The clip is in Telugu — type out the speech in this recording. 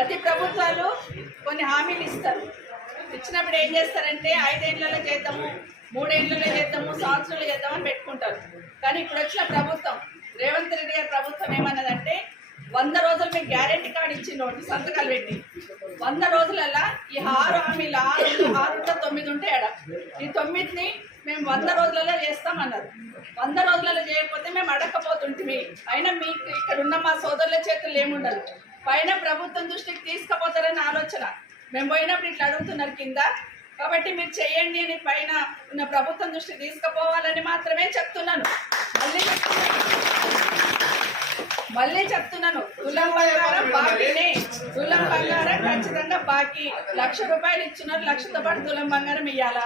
ప్రతి ప్రభుత్వాలు కొన్ని హామీలు ఇస్తారు. ఇచ్చినప్పుడు ఏం చేస్తారంటే ఐదేళ్ళలో చేద్దాము మూడేళ్ళలో చేద్దాము సంవత్సరాలు చేద్దామని పెట్టుకుంటారు. కానీ ఇప్పుడు వచ్చిన ప్రభుత్వం రేవంత్ రెడ్డి గారి ప్రభుత్వం ఏమన్నదంటే వంద రోజులు మీకు గ్యారంటీ కార్డు ఇచ్చిండు సంతకాలు పెట్టి. వంద రోజులల్లా ఈ ఆరు హామీలు ఆరు ఆరు తొమ్మిది ఉంటే ఆడ ఈ తొమ్మిదిని మేము వంద రోజులలో చేస్తామన్నారు వంద రోజులలో చేయకపోతే మేము అడగకపోతుంటే అయినా మీకు ఇక్కడ ఉన్న మా సోదరుల చేతులు ఏముండదు? పైన ప్రభుత్వం దృష్టికి తీసుకుపోతారని ఆలోచన. మేము పోయినప్పుడు ఇట్లా అడుగుతున్నారు కింద. కాబట్టి మీరు చేయండి అని పైన ఉన్న ప్రభుత్వం దృష్టికి తీసుకుపోవాలని మాత్రమే చెప్తున్నాను. మళ్ళీ మళ్ళీ చెప్తున్నాను. తులం బంగారం బాకీనే. తులం బంగారం ఖచ్చితంగా బాకీ. లక్ష రూపాయలు ఇచ్చినారు లక్షతో పాటు తులం బంగారం ఇవ్వాలా